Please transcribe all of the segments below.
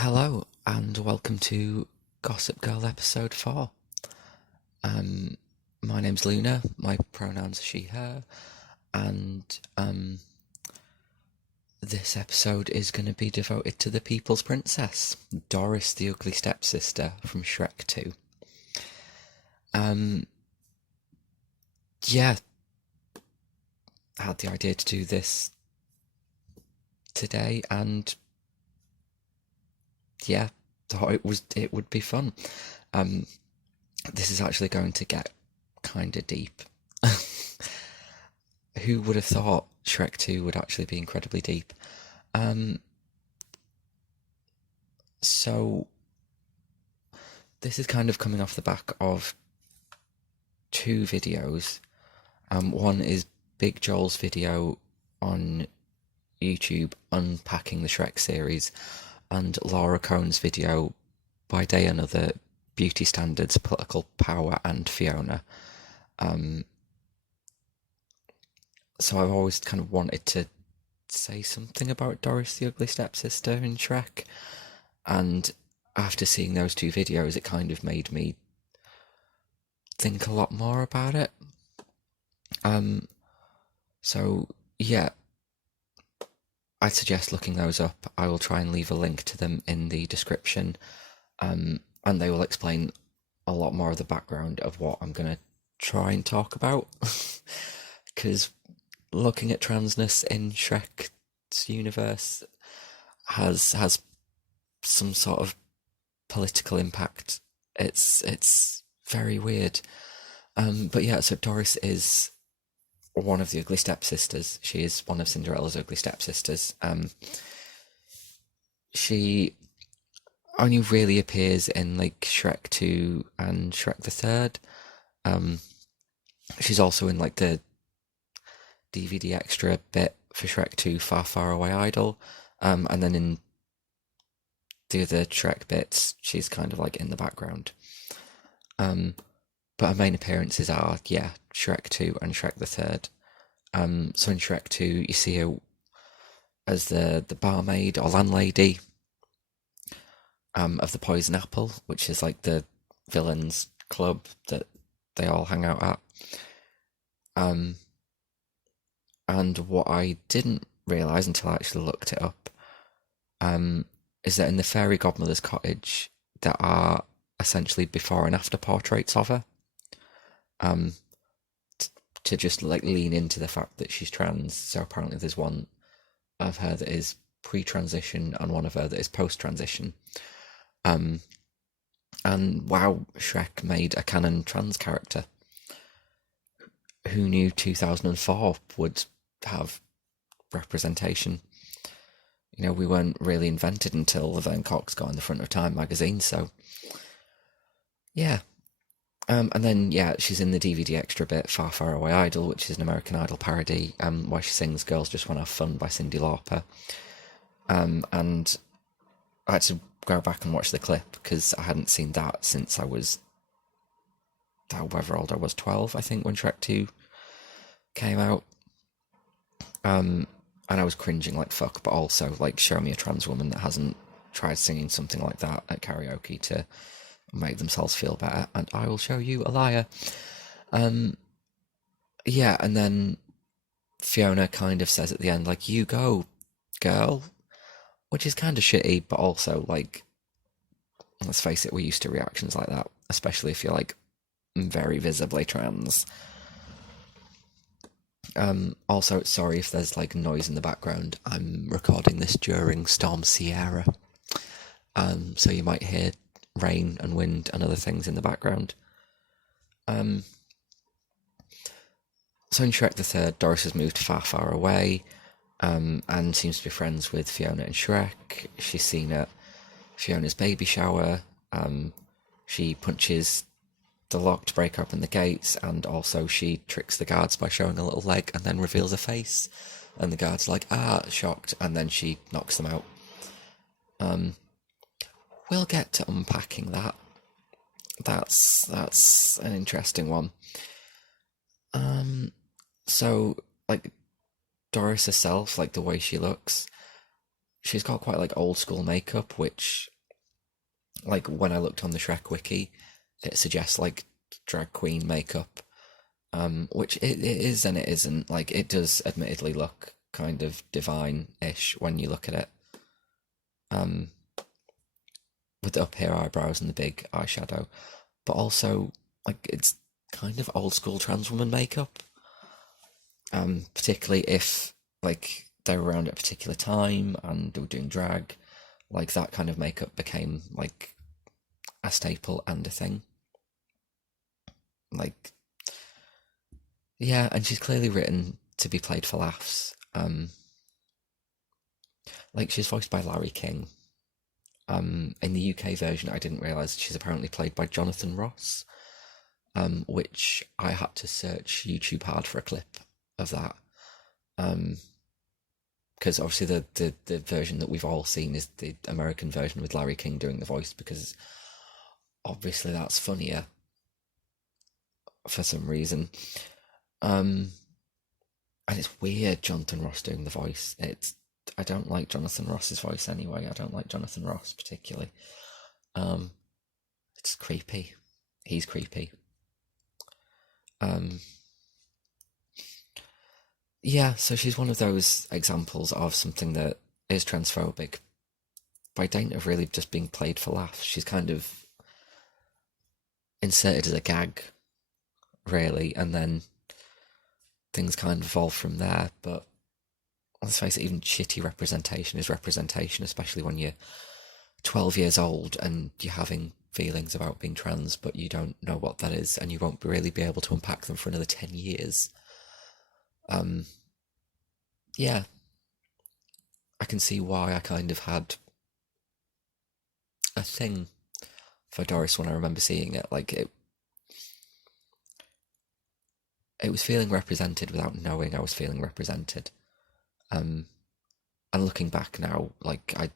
Hello and welcome to Gossip Girl episode 4. My name's Luna, my pronouns are she, her, and this episode is going to be devoted to the People's Princess, Doris the ugly stepsister from Shrek 2. Yeah, I had the idea to do this today and yeah, thought it would be fun. This is actually going to get kinda deep. Who would have thought Shrek 2 would actually be incredibly deep? So this is kind of coming off the back of two videos. One is Big Joel's video on YouTube unpacking the Shrek series, and Laura Cohn's video by Day Another, Beauty Standards, Political Power and Fiona. So I've always kind of wanted to say something about Doris the ugly stepsister in Shrek, and after seeing those two videos it kind of made me think a lot more about it. So yeah, I suggest looking those up. I will try and leave a link to them in the description, and they will explain a lot more of the background of what I'm going to try and talk about. Because looking at transness in Shrek's universe has some sort of political impact. It's very weird. But yeah, so Doris is one of the ugly stepsisters. She is one of Cinderella's ugly stepsisters. She only really appears in like Shrek 2 and Shrek the Third. She's also in like the DVD extra bit for Shrek 2 Far Far Away Idol. And then in the other Shrek bits, she's kind of like in the background. But her main appearances are, yeah, Shrek 2 and Shrek the Third. So in Shrek 2, you see her as the barmaid or landlady of the Poison Apple, which is like the villains club that they all hang out at. And what I didn't realise until I actually looked it up is that in the fairy godmother's cottage there are essentially before and after portraits of her, to just like lean into the fact that she's trans. So apparently there's one of her that is pre-transition and one of her that is post-transition. And wow, Shrek made a canon trans character. Who knew 2004 would have representation? You know, we weren't really invented until Laverne Cox got on the front of Time magazine, so yeah. And then, yeah, she's in the DVD extra bit, Far Far Away Idol, which is an American Idol parody, where she sings Girls Just Wanna Have Fun by Cyndi Lauper. And I had to go back and watch the clip, because I hadn't seen that since I was, however old I was, 12, I think, when Shrek 2 came out. And I was cringing like fuck, but also, like, show me a trans woman that hasn't tried singing something like that at karaoke to make themselves feel better, and I will show you a liar. Yeah, and then Fiona kind of says at the end, like, you go, girl, which is kind of shitty, but also, like, let's face it, we're used to reactions like that, especially if you're, like, very visibly trans. Also, sorry if there's, like, noise in the background. I'm recording this during Storm Sierra, so you might hear rain and wind and other things in the background. So in Shrek the Third, Doris has moved far, far away, and seems to be friends with Fiona and Shrek. She's seen at Fiona's baby shower. She punches the lock to break open the gates, and also she tricks the guards by showing a little leg and then reveals a face. And the guards are like, shocked, and then she knocks them out. We'll get to unpacking that. That's an interesting one. So, like, Doris herself, like, the way she looks, she's got quite like old school makeup, which, like, when I looked on the Shrek wiki, it suggests like drag queen makeup, which it is and it isn't. Like, it does admittedly look kind of divine-ish when you look at it, um, with the up here eyebrows and the big eyeshadow, but also like it's kind of old school trans woman makeup, particularly if like they were around at a particular time and they were doing drag. Like, that kind of makeup became like a staple and a thing. Like, yeah, and she's clearly written to be played for laughs. Like, she's voiced by Larry King. In the UK version, I didn't realise she's apparently played by Jonathan Ross, which I had to search YouTube hard for a clip of that. Because obviously the version that we've all seen is the American version with Larry King doing the voice, because obviously that's funnier for some reason. And it's weird, Jonathan Ross doing the voice. I don't like Jonathan Ross's voice anyway. I don't like Jonathan Ross particularly. It's creepy. He's creepy. Yeah, so she's one of those examples of something that is transphobic by dint of really just being played for laughs. She's kind of inserted as a gag, really, and then things kind of evolve from there. But let's face it, even shitty representation is representation, especially when you're 12 years old and you're having feelings about being trans, but you don't know what that is, and you won't really be able to unpack them for another 10 years. Yeah, I can see why I kind of had a thing for Doris when I remember seeing it. Like, it was feeling represented without knowing I was feeling represented. And looking back now, like, I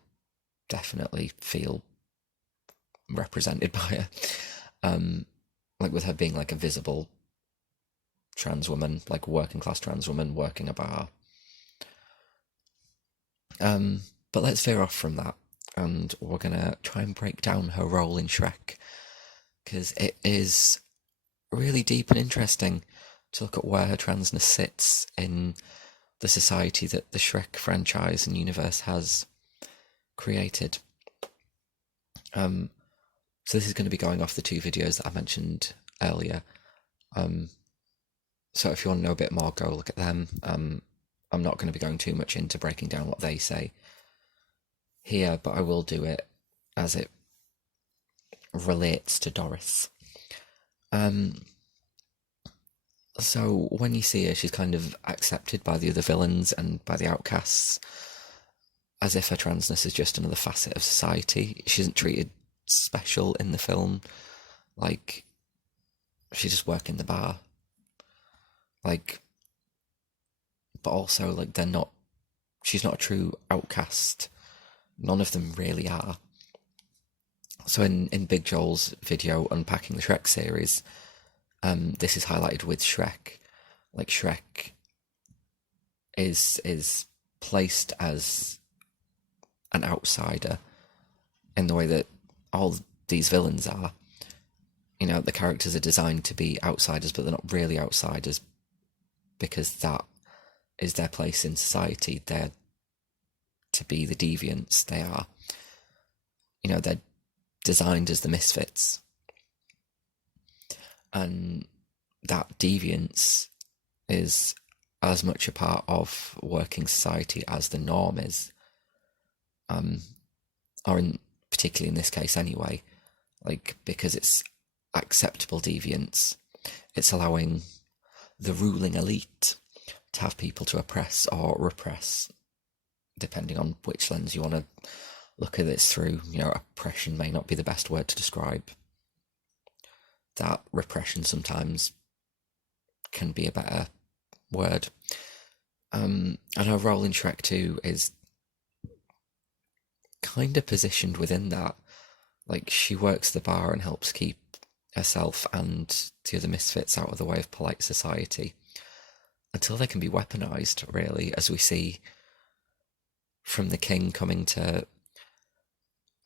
definitely feel represented by her. Like, with her being like a visible trans woman, like working class trans woman working a bar. But let's veer off from that, and we're gonna try and break down her role in Shrek, because it is really deep and interesting to look at where her transness sits in the society that the Shrek franchise and universe has created. So this is going to be going off the two videos that I mentioned earlier. So if you want to know a bit more, go look at them. I'm not going to be going too much into breaking down what they say here, but I will do it as it relates to Doris. So when you see her, she's kind of accepted by the other villains and by the outcasts, as if her transness is just another facet of society. She isn't treated special in the film. Like, she just works in the bar. Like, but also, like, she's not a true outcast. None of them really are. So in Big Joel's video unpacking the Shrek series, this is highlighted with Shrek. Like, Shrek is placed as an outsider in the way that all these villains are. You know, the characters are designed to be outsiders, but they're not really outsiders, because that is their place in society. They're to be the deviants. They are, they're designed as the misfits. And that deviance is as much a part of working society as the norm is. Or particularly in this case anyway, like, because it's acceptable deviance, it's allowing the ruling elite to have people to oppress or repress, depending on which lens you want to look at this through. Oppression may not be the best word to describe that. Repression sometimes can be a better word. And her role in Shrek 2 is kind of positioned within that. Like, she works the bar and helps keep herself and the other misfits out of the way of polite society, until they can be weaponized, really, as we see from the king coming to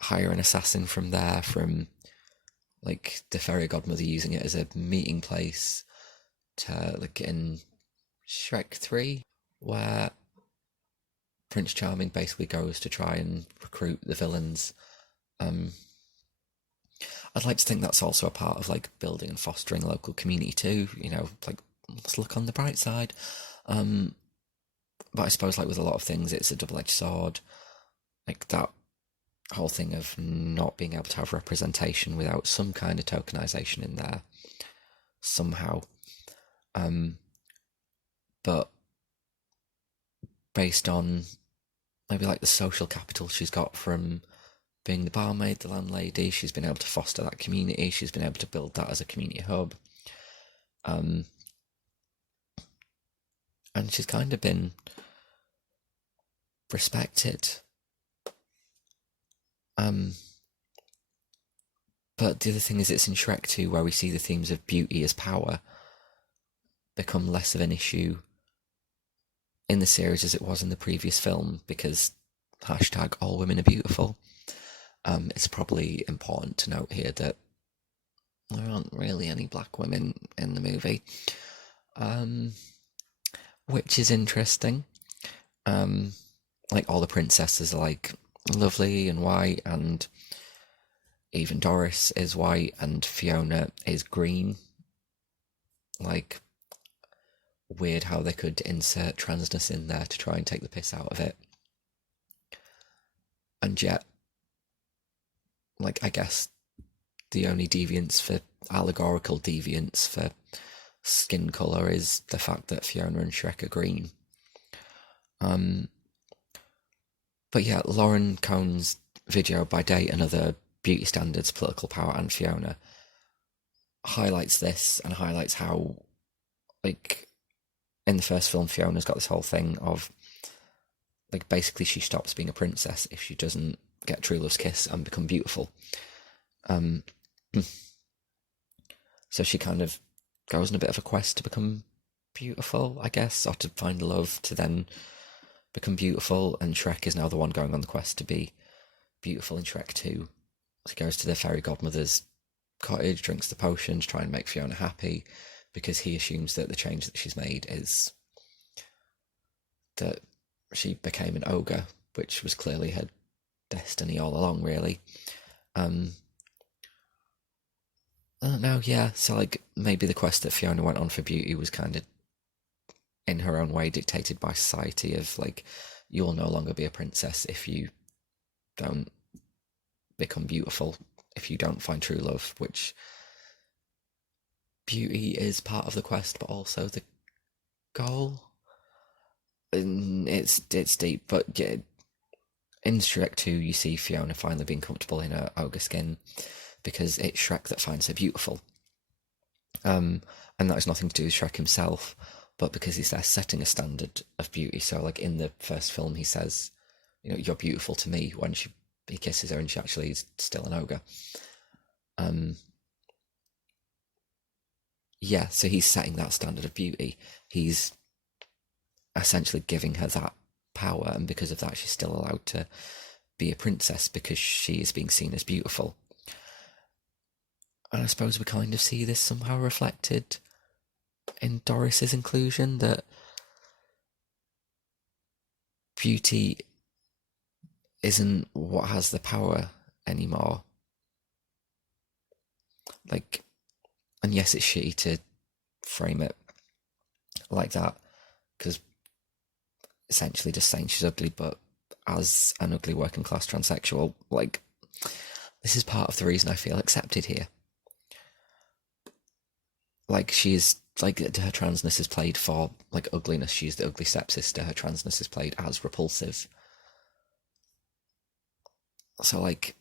hire an assassin from there, from like the fairy godmother using it as a meeting place, to like in Shrek 3, where Prince Charming basically goes to try and recruit the villains. I'd like to think that's also a part of like building and fostering local community too, like let's look on the bright side. But I suppose like with a lot of things it's a double-edged sword. Like that whole thing of not being able to have representation without some kind of tokenization in there somehow. But based on maybe like the social capital she's got from being the barmaid, the landlady, she's been able to foster that community, she's been able to build that as a community hub. And she's kind of been respected. But the other thing is it's in Shrek 2 where we see the themes of beauty as power become less of an issue in the series as it was in the previous film, because hashtag all women are beautiful. It's probably important to note here that there aren't really any black women in the movie, which is interesting. Like all the princesses are like lovely and white, and even Doris is white and Fiona is green. Like, weird how they could insert transness in there to try and take the piss out of it. And yet, like, I guess the only allegorical deviance for skin colour is the fact that Fiona and Shrek are green. But yeah, Lauren Cohn's video By Day and Other Beauty Standards, Political Power and Fiona highlights this, and highlights how, like, in the first film, Fiona's got this whole thing of, like, basically she stops being a princess if she doesn't get true love's kiss and become beautiful. So she kind of goes on a bit of a quest to become beautiful, I guess, or to find love to then become beautiful, and Shrek is now the one going on the quest to be beautiful in Shrek 2. He goes to the fairy godmother's cottage, drinks the potion to try and make Fiona happy, because he assumes that the change that she's made is that she became an ogre, which was clearly her destiny all along, really. I don't know, yeah, so like maybe the quest that Fiona went on for beauty was kind of in her own way dictated by society, of like, you'll no longer be a princess if you don't become beautiful, if you don't find true love, which beauty is part of the quest but also the goal. And it's deep, but yeah, in Shrek 2 you see Fiona finally being comfortable in her ogre skin because it's Shrek that finds her beautiful. And that has nothing to do with Shrek himself, but because he's there setting a standard of beauty. So like in the first film he says, you're beautiful to me, when he kisses her and she actually is still an ogre. Yeah, so he's setting that standard of beauty. He's essentially giving her that power, and because of that she's still allowed to be a princess because she is being seen as beautiful. And I suppose we kind of see this somehow reflected in Doris's inclusion, that beauty isn't what has the power anymore. Like, and yes, it's shitty to frame it like that, because essentially just saying she's ugly, but as an ugly working class transsexual, like, this is part of the reason I feel accepted here. Like, she's like, her transness is played for like ugliness. She's the ugly stepsister. Her transness is played as repulsive. So like,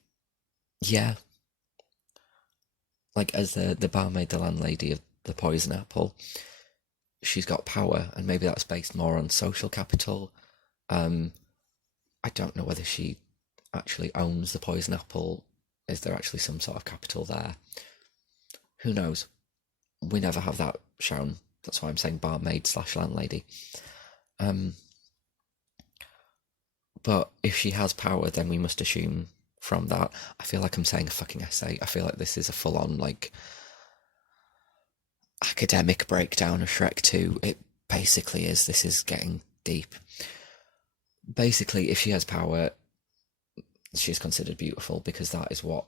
yeah, like as the barmaid, the landlady of the Poison Apple, she's got power, and maybe that's based more on social capital. I don't know whether she actually owns the Poison Apple. Is there actually some sort of capital there? Who knows? We never have that shown. That's why I'm saying barmaid / landlady. But if she has power, then we must assume from that. I feel like I'm saying a fucking essay. I feel like this is a full-on, like, academic breakdown of Shrek 2. It basically is. This is getting deep. Basically, if she has power, she is considered beautiful because that is what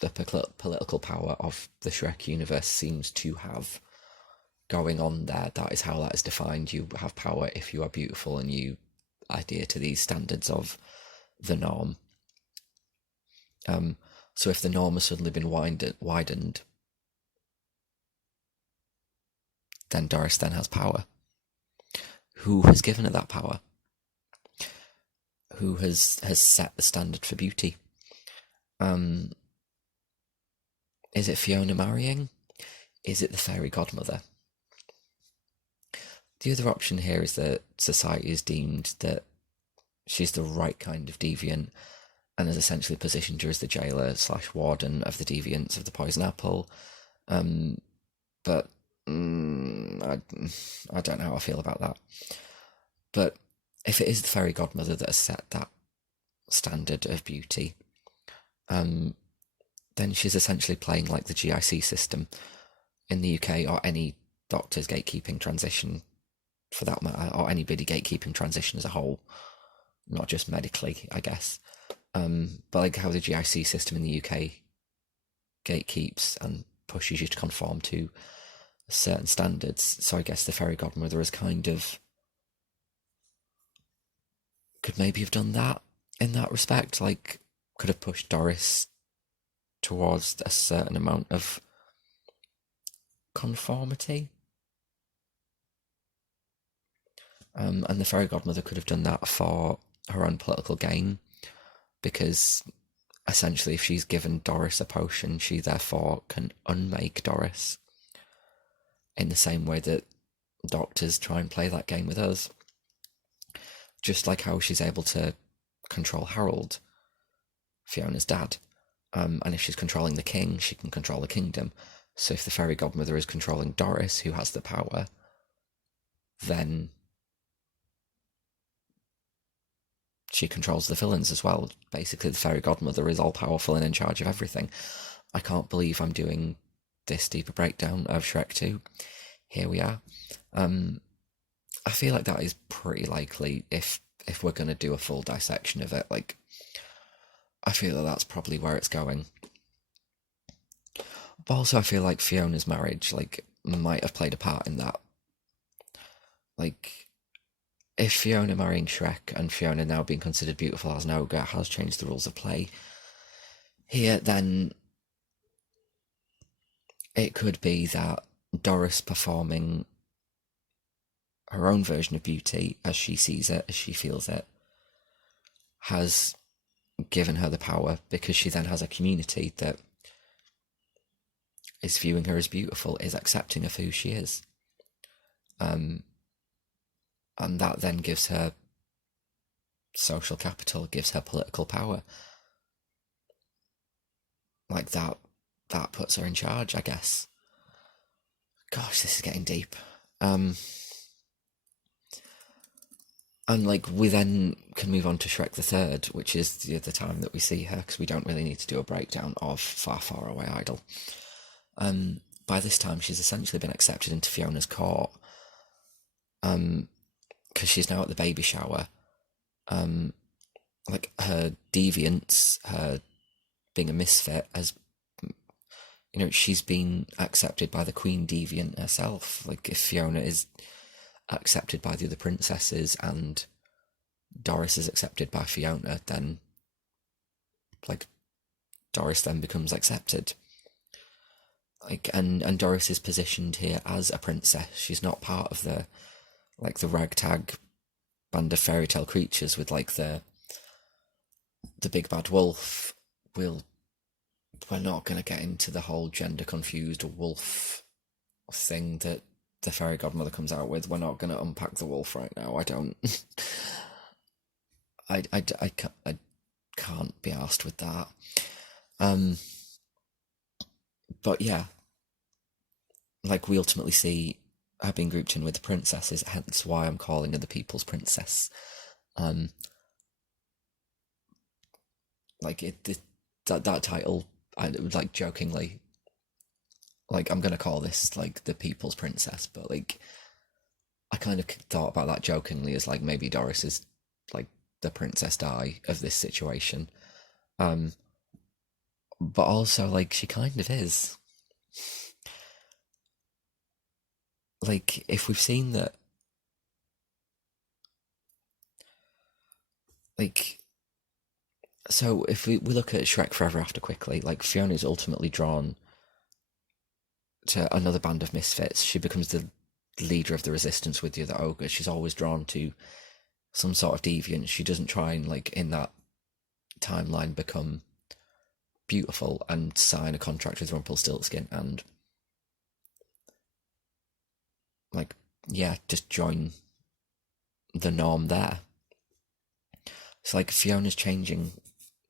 the political power of the Shrek universe seems to have going on there. That is how that is defined. You have power if you are beautiful and you adhere to these standards of the norm. So if the norm has suddenly been widened, then Doris then has power. Who has given her that power? Who has set the standard for beauty? Is it Fiona marrying? Is it the fairy godmother? The other option here is that society has deemed that she's the right kind of deviant and has essentially positioned her as the jailer / warden of the deviants of the poison apple. But I don't know how I feel about that. But if it is the fairy godmother that has set that standard of beauty, then she's essentially playing like the GIC system in the UK, or any doctor's gatekeeping transition for that matter, or anybody gatekeeping transition as a whole, not just medically, I guess. But like how the GIC system in the UK gatekeeps and pushes you to conform to certain standards. So I guess the fairy godmother is kind of could maybe have done that in that respect, like could have pushed Doris towards a certain amount of conformity. And the fairy godmother could have done that for her own political gain, because essentially if she's given Doris a potion, she therefore can unmake Doris, in the same way that doctors try and play that game with us. Just like how she's able to control Harold, Fiona's dad. And if she's controlling the king, she can control the kingdom. So if the fairy godmother is controlling Doris, who has the power, then she controls the villains as well. Basically, the fairy godmother is all powerful and in charge of everything. I can't believe I'm doing this deeper breakdown of Shrek 2. Here we are. I feel like that is pretty likely if we're going to do a full dissection of it. Like, I feel that that's probably where it's going. But also I feel like Fiona's marriage, like, might have played a part in that. Like, if Fiona marrying Shrek and Fiona now being considered beautiful as an ogre has changed the rules of play here, then it could be that Doris performing her own version of beauty as she sees it, as she feels it, has given her the power, because she then has a community that is viewing her as beautiful, is accepting of who she is. And that then gives her social capital, gives her political power. Like that puts her in charge, I guess. Gosh, this is getting deep. And like we then can move on to Shrek the Third, which is the other time that we see her, because we don't really need to do a breakdown of Far, Far Away Idol. By this time, she's essentially been accepted into Fiona's court. Because she's now at the baby shower. Like her deviance, her being a misfit, has, you know, she's been accepted by the Queen Deviant herself. Like if Fiona is accepted by the other princesses and Doris is accepted by Fiona, then like Doris then becomes accepted. Like and Doris is positioned here as a princess. She's not part of the ragtag band of fairy tale creatures with like the big bad wolf. We're not going to get into the whole gender confused wolf thing that the fairy godmother comes out with. We're not going to unpack the wolf right now. I don't. I can't be arsed with that. But yeah, like we ultimately see her being grouped in with the princesses, hence why I'm calling her the People's Princess. Um, like that title, I would like jokingly, like I'm gonna call this like the People's Princess, but like I kind of thought about that jokingly as like maybe Doris is like the Princess Di of this situation. Um, but also like she kind of is. Like if we've seen that, like so if we look at Shrek Forever After quickly, like Fiona's ultimately drawn to another band of misfits. She becomes the leader of the resistance with the other ogres. She's always drawn to some sort of deviance. She doesn't try and like in that timeline become beautiful and sign a contract with Rumpelstiltskin and like yeah, just join the norm there. It's like Fiona's changing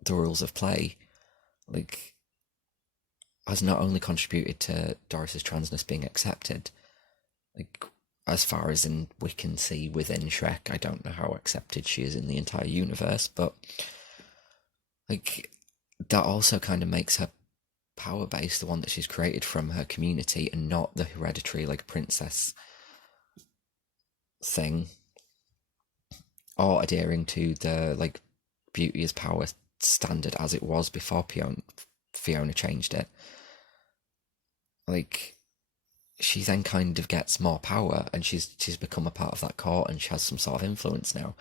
the rules of play, like has not only contributed to Doris's transness being accepted, like as far as in we can see within Shrek, I don't know how accepted she is in the entire universe, but like that also kind of makes her power base the one that she's created from her community and not the hereditary like princess thing or adhering to the like beauty as power standard as it was before Fiona changed it. Like she then kind of gets more power and she's become a part of that court and she has some sort of influence now.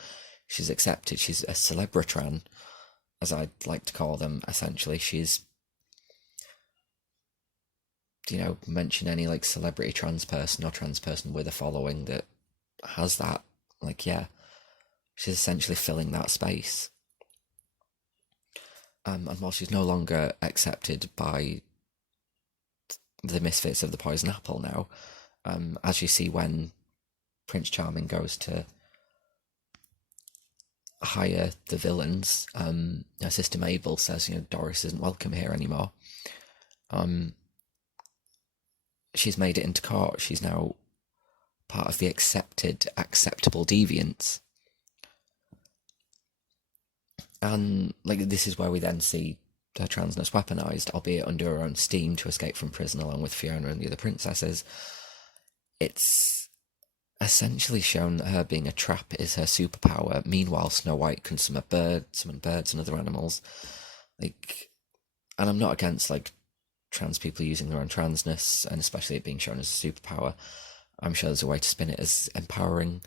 She's accepted, she's a celebritran, as I'd like to call them, essentially. She's, you know, mention any like celebrity trans person or trans person with a following that has that, like, yeah, she's essentially filling that space. And while she's no longer accepted by the misfits of the poison apple now, as you see when Prince Charming goes to hire the villains, her sister Mabel says, you know, Doris isn't welcome here anymore. She's made it into court. She's now part of the acceptable deviants. And like this is where we then see her transness weaponized, albeit under her own steam to escape from prison along with Fiona and the other princesses. It's essentially shown that her being a trap is her superpower. Meanwhile, Snow White can summon birds and other animals. Like, and I'm not against like trans people using their own transness, and especially it being shown as a superpower. I'm sure there's a way to spin it as empowering.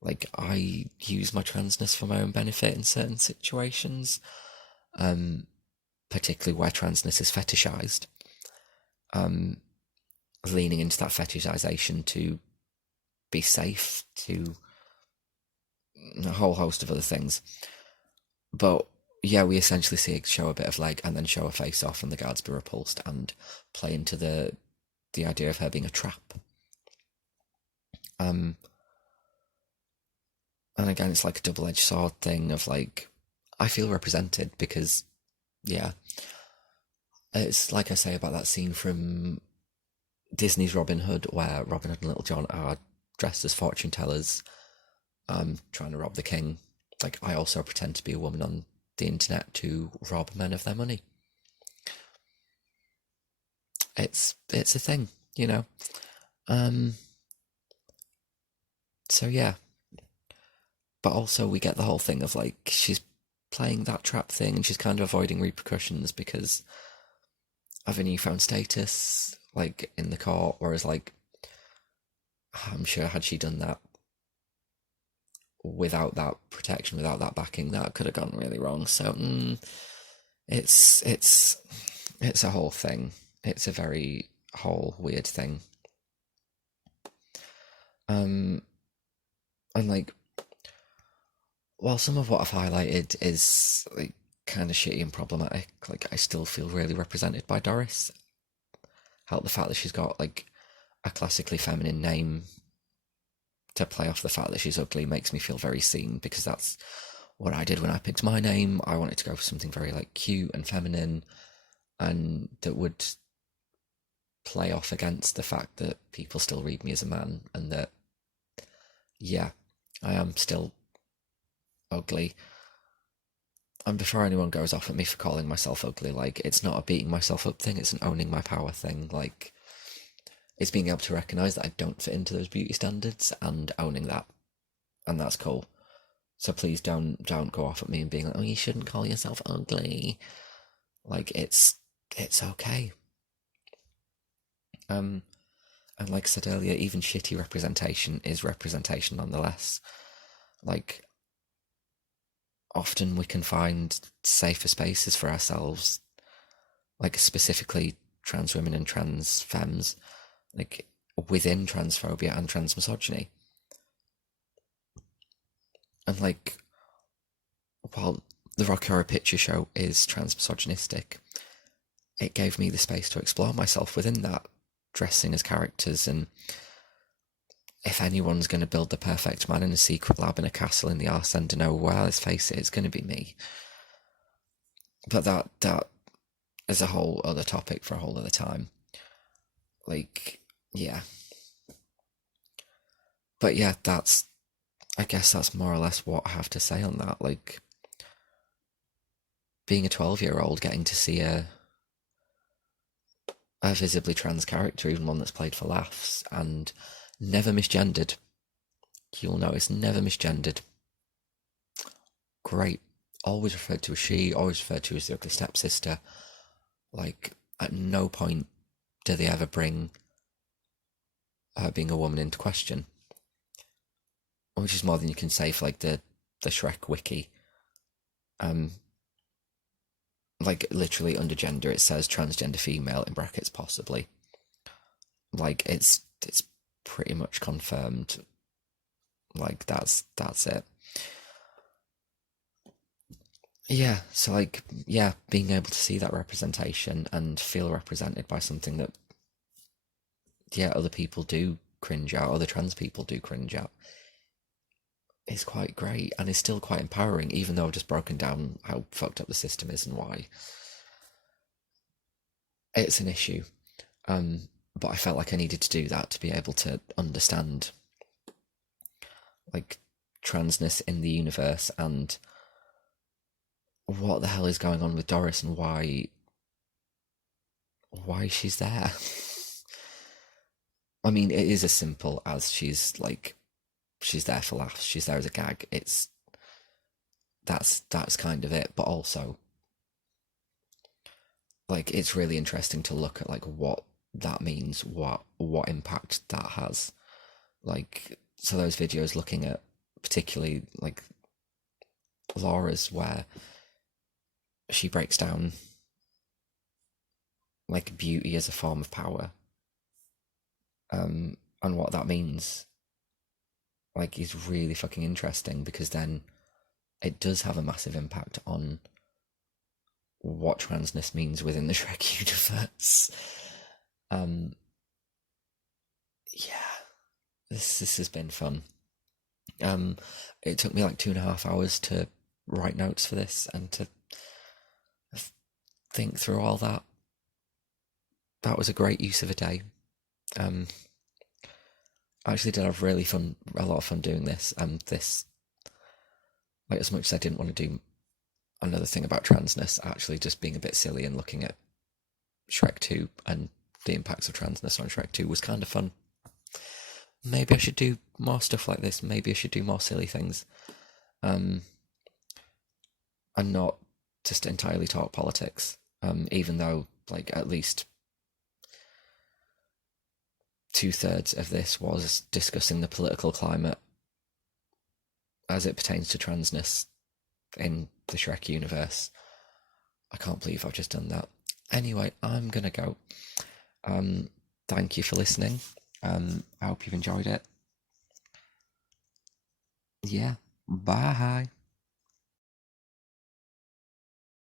Like, I use my transness for my own benefit in certain situations, particularly where transness is fetishized. Leaning into that fetishization to be safe, to a whole host of other things. But yeah, we essentially see it show a bit of leg and then show a face off and the guards be repulsed and play into the idea of her being a trap. And again, it's like a double-edged sword thing of like, I feel represented because, yeah, it's like I say about that scene from Disney's Robin Hood where Robin Hood and Little John are dressed as fortune tellers, trying to rob the king. Like, I also pretend to be a woman on the internet to rob men of their money. It's a thing, you know. So yeah. But also we get the whole thing of like she's playing that trap thing and she's kind of avoiding repercussions because of a newfound status, like in the court, whereas like I'm sure had she done that without that protection, without that backing, that could have gone really wrong. So it's a whole thing. It's a very whole weird thing. And like, while some of what I've highlighted is like kind of shitty and problematic, like I still feel really represented by Doris. Help the fact that she's got like a classically feminine name to play off the fact that she's ugly makes me feel very seen because that's what I did when I picked my name. I wanted to go for something very like cute and feminine and that would play off against the fact that people still read me as a man and that, yeah, I am still ugly. And before anyone goes off at me for calling myself ugly, like, it's not a beating myself up thing, it's an owning my power thing. Like, it's being able to recognise that I don't fit into those beauty standards and owning that. And that's cool. So please don't go off at me and being like, oh, you shouldn't call yourself ugly. Like, it's okay. And like I said earlier, even shitty representation is representation nonetheless. Like, often we can find safer spaces for ourselves, like specifically trans women and trans femmes, like within transphobia and transmisogyny. And like, while the Rocky Horror Picture Show is transmisogynistic, it gave me the space to explore myself within that, dressing as characters. And if anyone's going to build the perfect man in a secret lab in a castle in the arse end, no, well, let's face it, it's going to be me. But that is a whole other topic for a whole other time. Like, yeah. But yeah, I guess that's more or less what I have to say on that. Like, being a 12-year-old, getting to see a visibly trans character, even one that's played for laughs, and never misgendered. You'll notice, never misgendered. Great. Always referred to as she, always referred to as the ugly stepsister. Like, at no point do they ever bring her being a woman into question. Which is more than you can say for, like, the Shrek wiki. Like, literally under gender it says transgender female in brackets possibly. Like, it's pretty much confirmed. Like, that's it. Yeah, so like, yeah, being able to see that representation and feel represented by something that, yeah, other people do cringe at, other trans people do cringe at, is quite great, and is still quite empowering, even though I've just broken down how fucked up the system is and why it's an issue. But I felt like I needed to do that to be able to understand, like, transness in the universe and what the hell is going on with Doris and why she's there. I mean, it is as simple as she's there for laughs, she's there as a gag. That's kind of it, but also, like, it's really interesting to look at, like, what that means, what impact that has. Like, so those videos looking at particularly, like, Laura's, where she breaks down, like, beauty as a form of power, and what that means, like, is really fucking interesting, because then it does have a massive impact on what transness means within the Shrek universe. Yeah, this has been fun. It took me like 2.5 hours to write notes for this and to think through all that. That was a great use of a day. I actually did have a lot of fun doing this. This, like, as much as I didn't want to do another thing about transness, actually just being a bit silly and looking at Shrek 2 and the impacts of transness on Shrek 2 was kind of fun. Maybe I should do more stuff like this. Maybe I should do more silly things. And not just entirely talk politics. Even though, like, at least 2/3 of this was discussing the political climate as it pertains to transness in the Shrek universe. I can't believe I've just done that. Anyway, I'm gonna go. Thank you for listening. I hope you've enjoyed it. Yeah, bye.